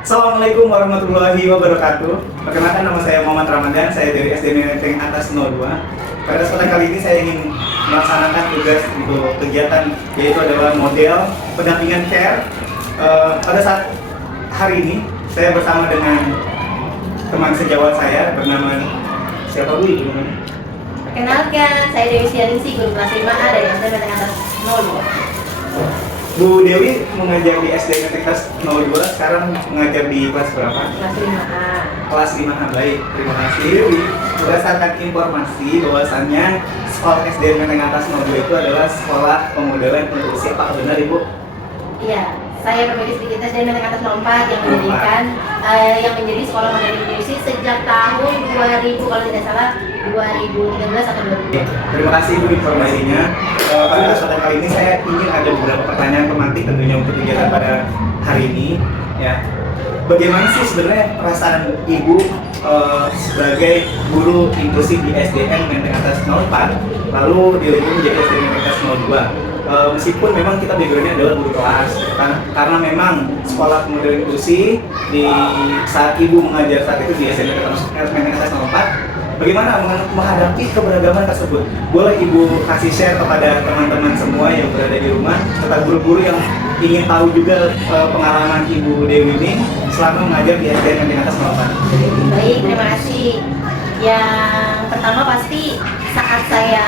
Assalamualaikum warahmatullahi wabarakatuh. Perkenalkan, nama saya Muhammad Ramadan, saya dari SD Menteng Atas 02. Pada kesempatan kali ini saya ingin melaksanakan tugas untuk kegiatan, yaitu adalah model pendampingan care. Pada saat hari ini saya bersama dengan teman sejawat saya bernama siapa Bu? Ibu namanya? Perkenalkan, saya Dewi Sianingsi, guru kelas 5A dari SD Menteng Atas 02. Bu Dewi mengajar di SD Menteng Atas 02, sekarang mengajar di kelas berapa? Kelas 5A. Kelas 5A, baik. Terima kasih Dewi. Berdasarkan informasi bahwasannya sekolah SD Menteng Atas 02 itu adalah sekolah pemodelan inklusi. Apakah benar Ibu? Iya, saya berbagi sedikit SD Menteng Atas 04 yang menjadi sekolah model inklusi sejak tahun 2000, kalau tidak salah 2013 atau 2000. Terima kasih Ibu informasinya. Pada kesempatan kali ini saya ingin ada beberapa pertanyaan pemantik tentunya untuk kegiatan pada hari ini. Ya, bagaimana sih sebenarnya perasaan Ibu sebagai guru inklusi di SDN Menteng Atas 04, lalu dirubah menjadi SDN Menteng Atas 02? Meskipun memang kita backgroundnya adalah guru kelas, karena memang sekolah pemodelan inklusi di saat Ibu mengajar saat itu di SDN Menteng Atas 04, bagaimana menghadapi keberagaman tersebut? Boleh Ibu kasih share kepada teman-teman semua yang berada di rumah, serta guru-guru yang ingin tahu juga pengalaman Ibu Dewi ini selama mengajar di SDN Menteng Atas 04. Baik, terima kasih. Yang pertama pasti saat saya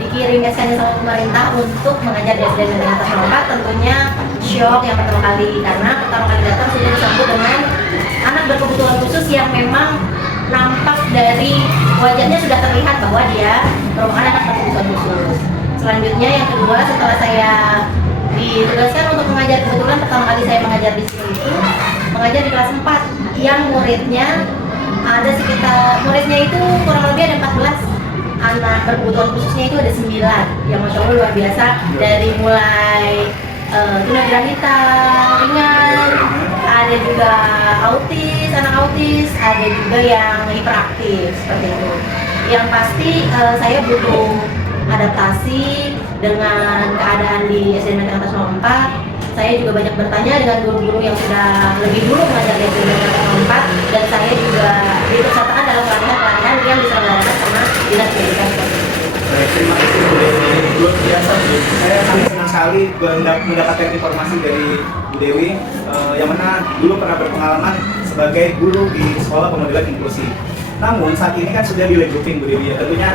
dikirim SK sama pemerintah untuk mengajar di SD Menteng Atas 04, tentunya shock yang pertama kali, karena pertama kali datang sudah disambut dengan anak berkebutuhan khusus yang memang nampak dari wajahnya sudah terlihat bahwa dia merupakan anak berkebutuhan khusus. Selanjutnya yang kedua, setelah saya ditugaskan untuk mengajar, kebetulan pertama kali saya mengajar di sini itu mengajar di kelas 4 yang muridnya itu kurang lebih ada 14 anak berkebutuhan khususnya, itu ada 9 yang masya Allah luar biasa, dari mulai tunagrahita ringan, ada juga anak autis, ada juga yang hiperaktif seperti itu. Yang pasti saya butuh adaptasi dengan keadaan di SD Menteng Atas 04. Saya juga banyak bertanya dengan guru-guru yang sudah lebih dulu mengajar di SD Menteng Atas 04, dan saya juga diikutsertakan dalam pelatihan-pelatihan yang diselenggarakan sama Dinas Pendidikan. Baik, terima kasih Bu Dewi. Luar biasa Bu. Saya sangat senang sekali mendapatkan informasi dari Bu Dewi yang mana dulu pernah berpengalaman sebagai guru di sekolah pemodelan inklusi. Namun saat ini kan sudah delay grouping Bu Dewi ya. Tentunya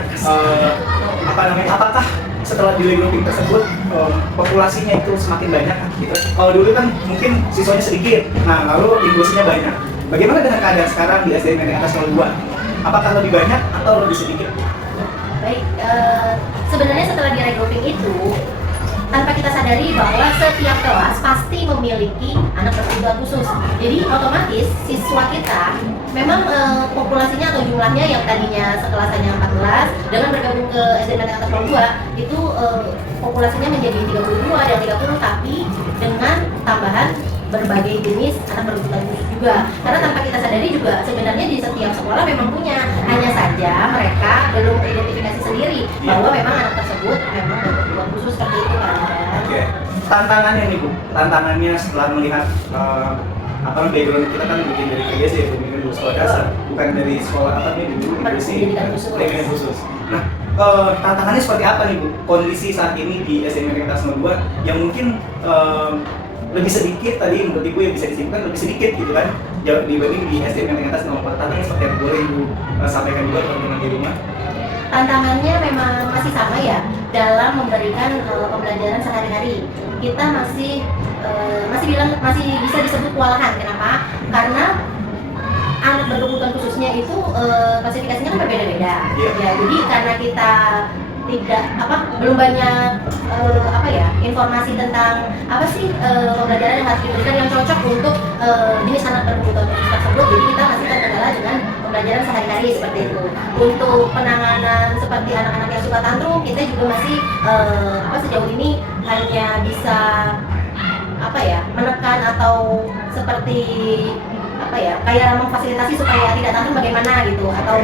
apakah setelah delay grouping tersebut populasinya itu semakin banyak gitu? Kalau dulu kan mungkin siswanya sedikit, nah lalu inklusinya banyak. Bagaimana dengan keadaan sekarang di SD Menteng Atas 02? Apakah lebih banyak atau lebih sedikit? Baik, sebenarnya setelah di regrouping itu, tanpa kita sadari bahwa setiap kelas pasti memiliki anak berkebutuhan khusus. Jadi otomatis siswa kita memang populasinya atau jumlahnya yang tadinya sekelas hanya 14, dengan bergabung ke SD Menteng Atas 02 itu populasinya menjadi 32 dan 30, tapi dengan tambahan berbagai jenis anak berkebutuhan khusus juga. Karena tanpa kita sadari juga sebenarnya di setiap sekolah memang punya, hanya saja mereka belum identifikasi sendiri bahwa memang anak tersebut memang berkebutuhan khusus seperti itu kan. Oke. Tantangannya nih Bu, tantangannya setelah melihat background kita kan bikin dari KGS ya, bikin dari sekolah dasar, bukan dari sekolah dulu Pendidikan khusus. Nah, tantangannya seperti apa nih Bu? Kondisi saat ini di SD Menteng Atas 02 yang mungkin lebih sedikit tadi menurut Ibu yang bisa disimpulkan lebih sedikit gitu kan dibanding di SD Menteng Atas 04. Tantangannya seperti apa? Boleh Ibu sampaikan juga teman-teman di rumah? Tantangannya memang masih sama ya, dalam memberikan pembelajaran sehari-hari. Kita masih bisa disebut kewalahan. Kenapa? Karena anak berkebutuhan khususnya itu klasifikasinya kan berbeda-beda. Ya, jadi karena kita belum banyak informasi tentang apa sih pembelajaran yang harus diberikan yang cocok untuk jenis anak berkebutuhan khusus tersebut. Jadi kita masih terkendala dengan pembelajaran sehari-hari seperti itu. Untuk penanganan seperti anak-anak yang suka tantrum, kita juga masih sejauh ini hanya bisa menekan atau seperti kayak memfasilitasi supaya tidak tantrum bagaimana gitu, atau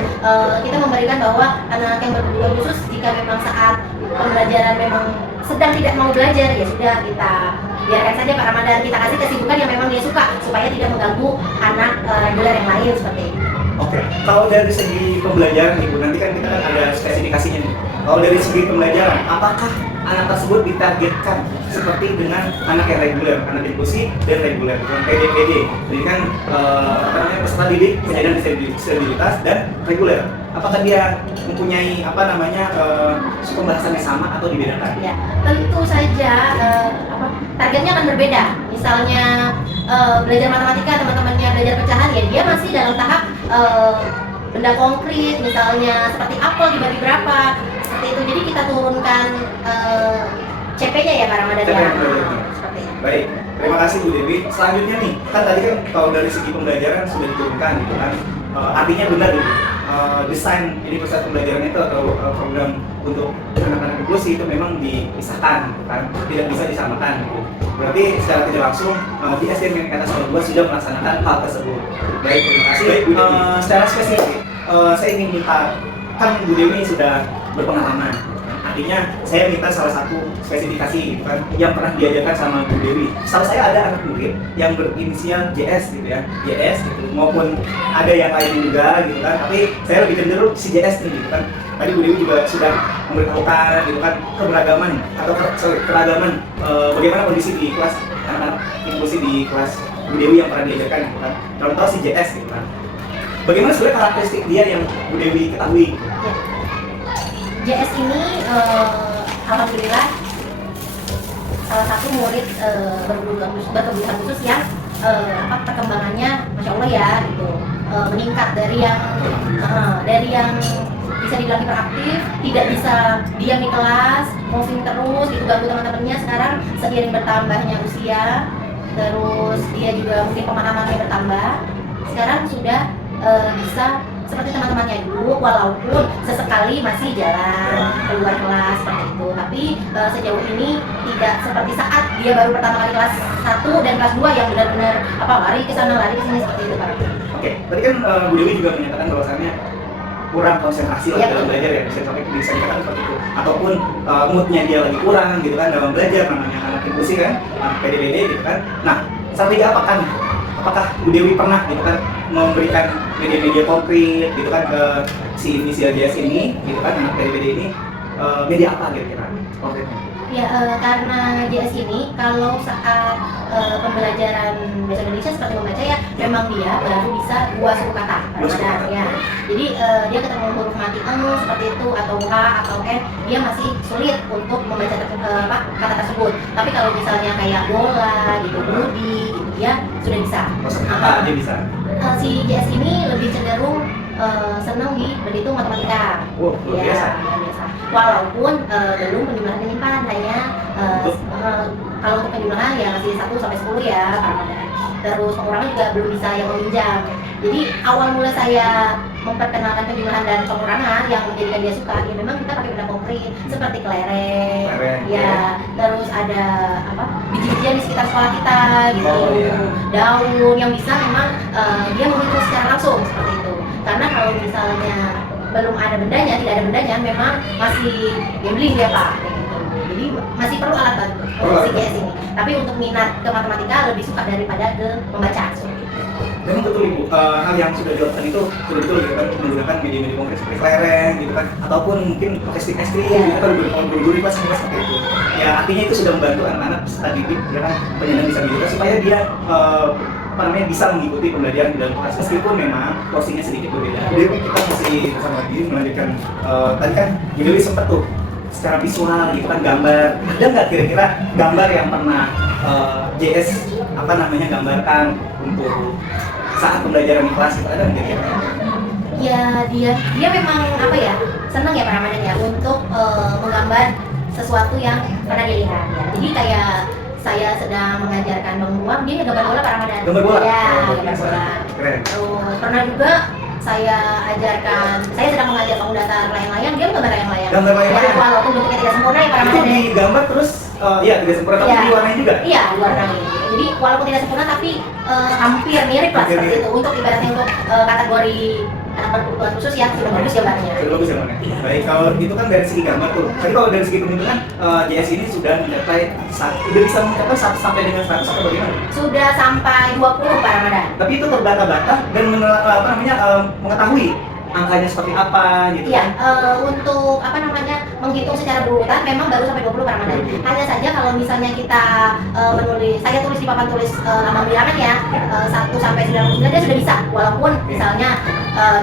kita memberikan bahwa anak yang berkebutuhan khusus jika memang saat pembelajaran memang sedang tidak mau belajar, ya sudah kita biarkan saja Pak Ramadan, kita kasih kesibukan yang memang dia suka supaya tidak mengganggu anak reguler yang lain seperti itu. Oke, kalau dari segi pembelajaran Ibu, nanti kan kita kan ada spesifikasinya nih. Kalau dari segi pembelajaran, apakah anak tersebut ditargetkan seperti dengan anak yang reguler, anak inklusi dan reguler, dengan PDPD, jadi kan apa namanya, peserta didik penyandang disabilitas dan reguler. Apakah dia mempunyai apa namanya pembahasan yang sama atau dibedakan? Ya, tentu saja targetnya akan berbeda. Misalnya belajar matematika, teman-temannya belajar pecahan, ya dia masih dalam tahap benda konkret, misalnya seperti apel dibagi berapa, seperti itu. Jadi kita turunkan CP-nya ya Pak Ramadan ya. Seperti itu. Baik, terima kasih Bu Dewi. Selanjutnya nih, kan tadi kan kalau dari segi pembelajaran sudah diturunkan gitu kan. Artinya benar gitu. Desain ini pusat pembelajaran itu atau program untuk anak-anak inklusi itu memang dipisahkan, gitu kan, tidak bisa disamakan. Gitu. Berarti secara tidak langsung di SDN Atas 2 sudah melaksanakan hal tersebut. Baik, terima kasih. Baik, Bu Dewi. Secara spesifik, saya ingin minta, kan Bu Dewi sudah berpengalaman. Artinya saya minta salah satu spesifikasi gitu kan yang pernah diajarkan sama Bu Dewi. Setahu saya ada anak murid yang berinisial JS gitu ya, JS gitu, maupun ada yang lain juga gitu kan. Tapi saya lebih cenderung si JS nih gitu kan. Tadi Bu Dewi juga sudah memberitahukan gitu kan keberagaman atau keragaman bagaimana kondisi di kelas anak-anak inklusi di kelas Bu Dewi yang pernah diajarkan gitu kan. Contoh si JS gitu kan. Bagaimana sebenarnya karakteristik dia yang Bu Dewi ketahui? JS ini alhamdulillah salah satu murid berkebutuhan khusus yang perkembangannya masya Allah ya gitu, meningkat dari yang bisa dibilang hiperaktif, tidak bisa diam di kelas, moving terus gitu, ganggu teman-temannya. Sekarang seiring bertambahnya usia, terus dia juga mungkin pemahamannya bertambah, sekarang sudah bisa seperti teman-temannya dulu, walaupun sesekali masih jalan keluar kelas seperti itu. Tapi sejauh ini tidak seperti saat dia baru pertama kali kelas 1 dan kelas 2 yang benar-benar lari ke sana lari ke sini seperti itu Pak. Oke, tadi kan Bu Dewi juga menyatakan bahwasannya kurang konsentrasi ya, dalam belajar ya, bisa sampai bisa dikatakan seperti itu. Ataupun moodnya dia lagi kurang gitu kan dalam belajar, namanya anak inklusi kan, PDPD gitu kan. Nah, sampai apa apakah Bu Dewi pernah gitu kan memberikan media-media konkret gitu kan ke si inisial JS ini gitu kan, anak PDPD ini, media apa kira-kira konkretnya? Ya, karena JS ini kalau saat pembelajaran bahasa Indonesia seperti membaca ya, memang dia baru bisa 2 suku kata Ramadan ya. Jadi dia ketemu huruf mati seperti itu atau H atau N, dia masih sulit untuk membaca kata tersebut. Tapi kalau misalnya kayak bola gitu, budi gitu, dia sudah bisa. Dia bisa. Si JS ini lebih cenderung senang di berhitung matematika. Luar biasa. Biasa. Walaupun belum penjumlahan penyimpanan, hanya kalau untuk penjumlahan ya masih 1 sampai 10 ya Pak Ramadan. Terus pengurangan juga belum bisa yang meminjam. Jadi awal mula saya memperkenalkan penjumlahan dan pengurangan yang menjadikan dia suka, ya memang kita pakai benda konkret seperti kelereng, ya. Terus ada biji-bijian di sekitar sekolah kita gitu, daun yang bisa memang dia menghitung secara langsung seperti itu. Karena kalau misalnya belum ada bendanya, tidak ada bendanya, memang masih gambling dia Pak, gitu. Jadi masih perlu alat bantu untuk si JS ini. Tapi untuk minat ke matematika lebih suka daripada ke membaca. Memang betul Ibu, hal yang sudah dilakukan itu betul-betul gitu kan, menggunakan media-media konkret seperti kelereng gitu kan, ataupun mungkin pakai stick es krim gitu kan, guru-guru kelas seperti itu. Ya artinya itu sudah membantu anak-anak peserta didik ya kan, penyandang disabilitas supaya dia bisa mengikuti pembelajaran di dalam kelas meskipun memang porsinya sedikit berbeda. Jadi kita masih bersama lagi melanjutkan, tadi kan Bu Dewi sempat tuh secara visual gitu kan, gambar. Ada nggak kira-kira gambar yang pernah JS gambarkan untuk saat pembelajaran di kelas itu, ada nggak kira-kira? Ya dia memang senang ya Pak Ramadan ya untuk menggambar sesuatu yang pernah dilihat ya. Jadi kayak saya sedang mengajarkan bangun ruang, dia gambar bola Pak Ramadan. Gambar bola? Ya, gambar bola. Keren. Terus pernah juga saya ajarkan, saya sedang mengajar bangun datar layang-layang, dia gambar layang-layang. Gambar layang-layang. Ya, walaupun bentuknya tidak sempurna ya para Itu Ramadan. digambar terus, iya tidak sempurna tapi Iya. diwarnai juga. Iya, diwarnai. Jadi walaupun tidak sempurna tapi hampir mirip lah Hampir seperti mirip. itu. Untuk ibaratnya untuk kategori anak berkebutuhan khusus yang sudah bagus gambarnya. Sudah bagus ya Bang? Baik, kalau itu kan dari segi gambar tuh. Tapi kalau dari segi pembentukan, JS ini sudah mencapai, udah bisa mencapai 1 sampai dengan 100 atau bagaimana? Sudah sampai 20 Pak Ramadan. Tapi itu terbata-bata dan mengetahui angkanya seperti apa gitu. Iya, untuk menghitung secara berurutan memang baru sampai 20 Pak Ramadan. Hanya saja kalau misalnya kita saya tulis di papan tulis lambang bilangan ya, 1 sampai 99 dia sudah bisa. Walaupun misalnya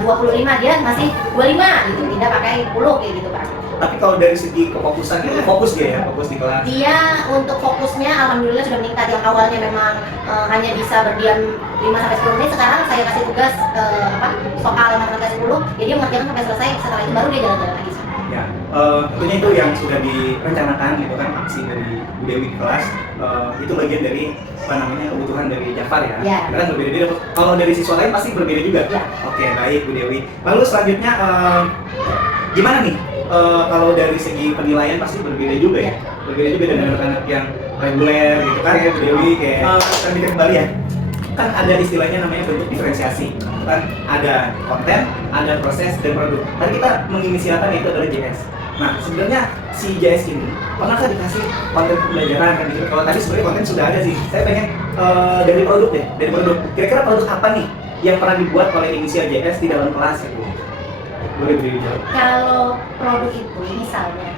25 dia masih 25 gitu, tidak pakai 10 kayak gitu Pak. Tapi kalau dari segi kefokusan itu fokus dia ya, fokus di kelas. Dia untuk fokusnya alhamdulillah sudah meningkat. Yang awalnya memang hanya bisa berdiam 5 sampai 10 menit, sekarang saya kasih tugas soal matematika 10, jadi mengerjakan sampai selesai, setelah itu baru dia jalan-jalan lagi. Ya, tentunya itu yang sudah direncanakan gitu kan, aksi dari Bu Dewi di kelas. Itu bagian dari kebutuhan dari Jafar ya. Ya. Karena kan berbeda-beda. Kalau dari siswa lain pasti berbeda juga. Ya. Oke, baik Bu Dewi. Lalu selanjutnya gimana nih? Kalau dari segi penilaian pasti berbeda juga ya. Berbeda juga dengan anak-anak yang reguler gitu kan ya Bu Dewi kayak kan kita kembali ya. Kan ada istilahnya namanya bentuk diferensiasi. Kan ada konten, ada proses dan produk. Tadi kita menginisialkan itu adalah JS. Nah, sebenarnya si JS ini pernahkah dikasih konten pembelajaran kan gitu? Kalau tadi sebenarnya konten sudah ada sih. Saya pengen dari produk deh, dari produk. Kira-kira produk apa nih yang pernah dibuat oleh inisial JS di dalam kelas itu? Boleh dijawab. Kalau produk itu misalnya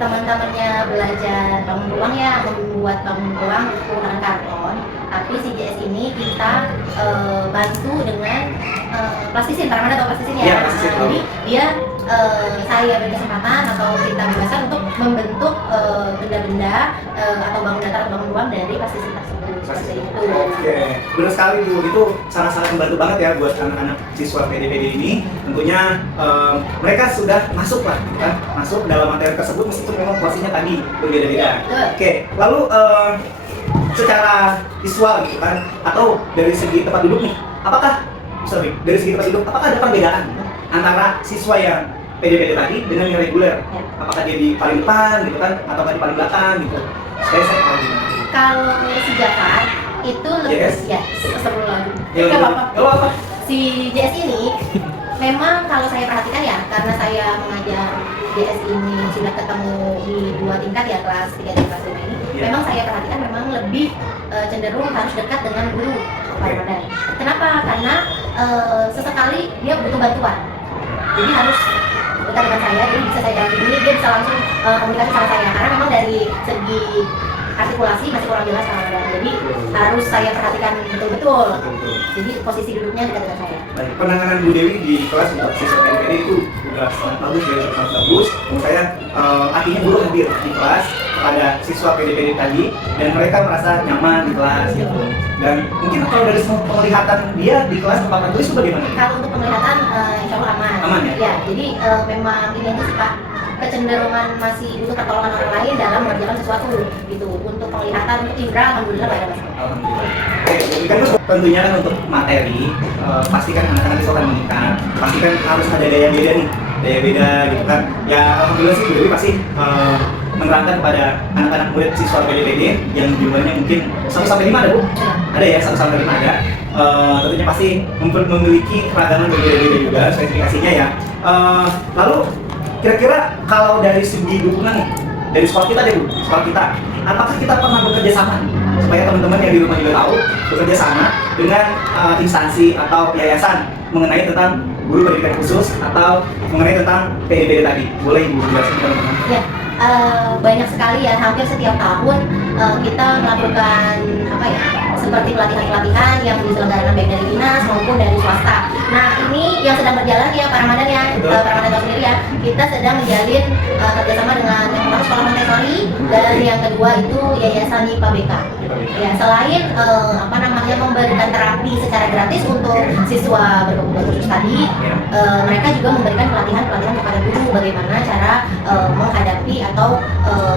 teman-temannya belajar bangun ruang ya, membuat bangun ruang menggunakan karton, tapi si JS ini kita bantu dengan plastisin, Pak Ramadan atau plastisin ya. Iya, plastisin. Jadi dia saya berkesempatan atau kita bebaskan untuk membentuk benda-benda atau bangun datar atau bangun ruang dari plastisin tersebut. Seperti itu. Oke, benar sekali Bu. Itu sangat-sangat membantu banget ya buat anak-anak siswa PDPD ini. Tentunya mereka sudah masuk lah, kan? Masuk dalam materi tersebut meskipun memang porsinya tadi berbeda-beda. Oke, lalu secara visual gitu kan, atau dari segi tempat duduk nih, apakah dari segi tempat duduk, apakah ada perbedaan antara siswa yang PDPD tadi dengan yang reguler? Apakah dia di paling depan gitu kan, atau di paling belakang gitu? Saya tahu gimana. Kalau si Jafar itu lebih JS? ya, seru lagi. Ya, Gak apa-apa. Gak apa-apa. Si JS ini memang kalau saya perhatikan ya, karena saya mengajar JS ini sudah ketemu di 2 tingkat ya, kelas 3 dan kelas 5 ini, Yeah. memang saya perhatikan memang lebih cenderung harus dekat dengan guru Pak Ramadan. Kenapa? Karena sesekali dia butuh bantuan, jadi harus dekat dengan saya, jadi bisa saya dampingi, dia bisa langsung komunikasi sama saya, karena memang dari segi artikulasi masih kurang jelas Pak Ramadan, jadi harus saya perhatikan betul-betul. Betul. Jadi posisi duduknya dekat dengan saya. Baik, penanganan Bu Dewi di kelas untuk siswa PDPD itu sudah sangat bagus ya, sangat bagus. Saya artinya guru hadir di kelas pada siswa PDPD tadi dan mereka merasa nyaman di kelas gitu. Dan mungkin kalau dari semua penglihatan dia di kelas papan tulis itu bagaimana? Kalau untuk penglihatan insya Allah aman. Aman ya? Ya, jadi memang ini aja sih Pak, kecenderungan masih butuh pertolongan orang lain dalam mengerjakan sesuatu gitu. Untuk penglihatan, untuk indera, alhamdulillah nggak ada masalah. Alhamdulillah. Oke, kan tentunya kan untuk materi pastikan anak-anak itu akan meningkat. Pastikan harus ada daya beda nih, daya beda gitu kan. Ya alhamdulillah sih Bu Dewi pasti menerangkan kepada anak-anak murid siswa PDPD yang jumlahnya mungkin 1 sampai 5 ada Bu? Ada ya, 1 sampai 5 ada. Tentunya pasti memiliki keragaman berbeda-beda juga spesifikasinya ya. Lalu kira-kira kalau dari segi dukungan nih, dari sekolah kita deh Bu, sekolah kita, apakah kita pernah bekerja sama supaya teman-teman yang di rumah juga tahu bekerja sama dengan instansi atau yayasan mengenai tentang guru pendidikan khusus atau mengenai tentang PDPD tadi? Boleh Ibu jelaskan teman-teman? Ya, banyak sekali ya, hampir setiap tahun kita melakukan seperti pelatihan-pelatihan yang diselenggarakan baik dari dinas maupun dari swasta. Nah ini yang sedang berjalan ya Pak Ramadan ya, Pak Ramadan tahu sendiri ya, kita sedang menjalin kerjasama dengan yang pertama sekolah Montessori dan yang kedua itu Yayasan IPA BK. Ya, selain memberikan terapi secara gratis untuk siswa berkebutuhan khusus tadi, mereka juga memberikan pelatihan-pelatihan kepada guru bagaimana cara menghadapi atau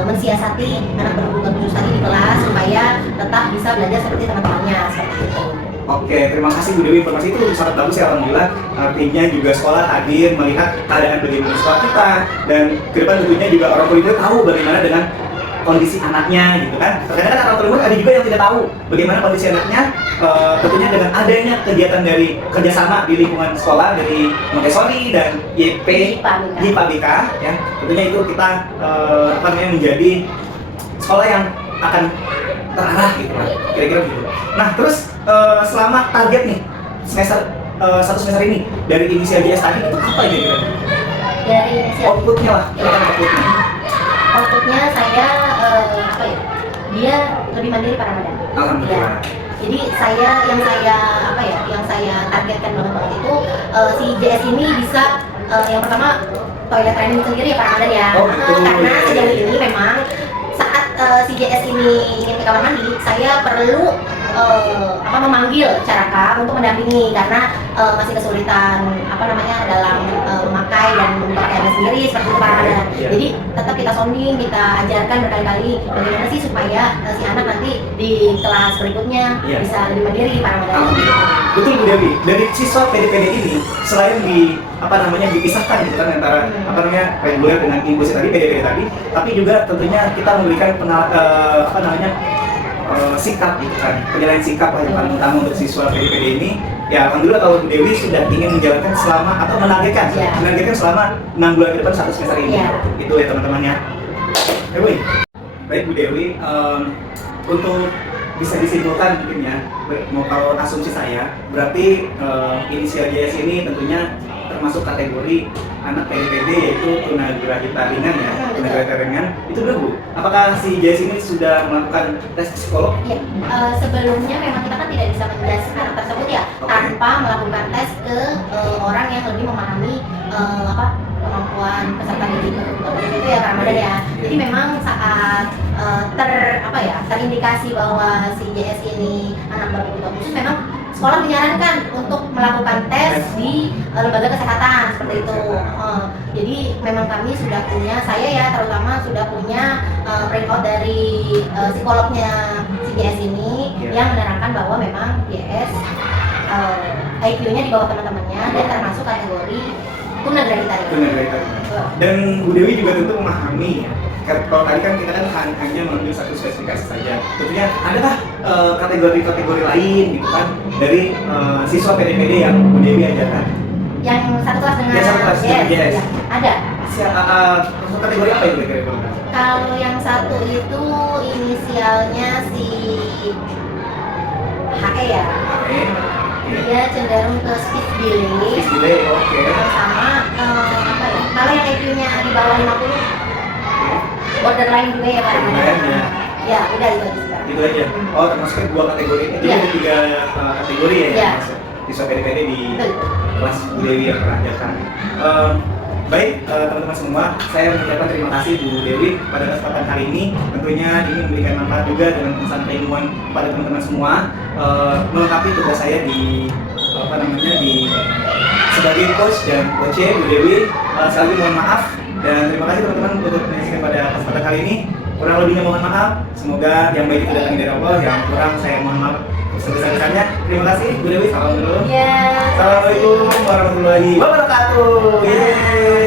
mensiasati anak berkebutuhan khusus tadi di kelas supaya tetap bisa belajar seperti teman-temannya seperti itu. Oke, terima kasih Bu Dewi, informasi itu sangat bagus ya, alhamdulillah. Artinya juga sekolah hadir melihat keadaan bagaimana sekolah kita, dan ke depan tentunya juga orang tua itu tahu bagaimana dengan kondisi anaknya gitu kan. Terkadang kan orang tua ada juga yang tidak tahu bagaimana kondisi anaknya. Tentunya dengan adanya kegiatan dari kerjasama di lingkungan sekolah dari Montessori dan YPBK ya, tentunya itu kita menjadi sekolah yang akan terarah gitu lah, kira-kira gitu. Nah terus selama target nih semester satu semester ini dari inisial JS tadi itu apa ya kira-kira? Dari inisial Outputnya lah, outputnya. Outputnya saya dia lebih mandiri pada Ramadan. Alhamdulillah. Ya. Jadi yang saya targetkan banget itu si JS ini bisa yang pertama toilet training sendiri ya Pak Ramadan ya. Oh, betul. Karena sejauh ini memang saat si JS ini ingin ke kamar mandi, saya perlu memanggil Caraka untuk mendampingi karena masih kesulitan dalam memakai dan memakainya sendiri seperti itu Pak Ramadan. Yeah. Jadi tetap kita sounding, kita ajarkan berkali-kali bagaimana sih supaya si anak nanti di kelas berikutnya bisa lebih mandiri Pak Ramadan. Betul Bu Dewi. Dari siswa PDPD ini selain dipisahkan gitu kan antara reguler dengan inklusi tadi PDPD tadi, tapi juga tentunya kita memberikan sikap gitu kan, penilaian sikap yang paling utama untuk siswa PDPD ini. Ya alhamdulillah kalau Bu Dewi sudah ingin menjalankan selama atau menargetkan selama 6 bulan ke depan 1 semester ini. Itu ya teman-temannya. Baik Bu Dewi, untuk bisa disimpulkan mungkin ya, kalau asumsi saya berarti inisial JS ini tentunya termasuk kategori anak PDPD yaitu tunagrahita ringan ya, tunagrahita ringan. Itu benar Bu? Apakah si JS ini sudah melakukan tes psikolog? Ya, sebelumnya memang kita kan tidak bisa menjelas anak tersebut ya tanpa melakukan tes ke orang yang lebih memahami kemampuan peserta didik itu ya Kak Ramadan ya. Jadi memang saat terindikasi bahwa si JS ini anak berkebutuhan khusus, memang sekolah menyarankan untuk melakukan tes di lembaga kesehatan seperti itu. Jadi memang kami sudah punya, saya ya terutama sudah punya printout dari psikolognya si JS ini yang menerangkan bahwa memang JS IQ-nya di bawah teman-temannya dan termasuk kategori tunagrahita. Dan Bu Dewi juga tentu memahami ya. Kalau tadi kan kita hanya mengambil satu spesifikasi saja. Tentunya adakah kategori-kategori lain gitu kan dari siswa PDPD yang Bu Dewi ajarkan? Yang satu kelas dengan JS. Ya, ada. Kategori apa itu kira-kira? Kalau yang satu itu inisialnya si HE ya. Dia cenderung ke speech delay. Oke. Sama kalau yang IQ-nya di bawah 50 borderline juga ya Pak Ramadan. Ya, udah itu aja sekarang. Itu aja. Oh, termasuk 2 kategori ini. Jadi ada 3 kategori ya yang masuk siswa PDPD di kelas Bu Dewi yang pernah ajarkan. Baik teman-teman semua, saya mengucapkan terima kasih Bu Dewi pada kesempatan hari ini. Tentunya ini memberikan manfaat juga dengan pesan keilmuan pada teman-teman semua, melengkapi tugas saya di sebagai coach dan coach Bu Dewi. Sekali lagi mohon maaf dan terima kasih teman-teman untuk menyaksikan pada kesempatan kali ini. Kurang lebihnya mohon maaf. Semoga yang baik itu datang dari Allah, yang kurang saya mohon maaf sebesar-besarnya. Terima kasih Bu Dewi. Salam dulu. Ya. Assalamualaikum warahmatullahi wabarakatuh. Yeay.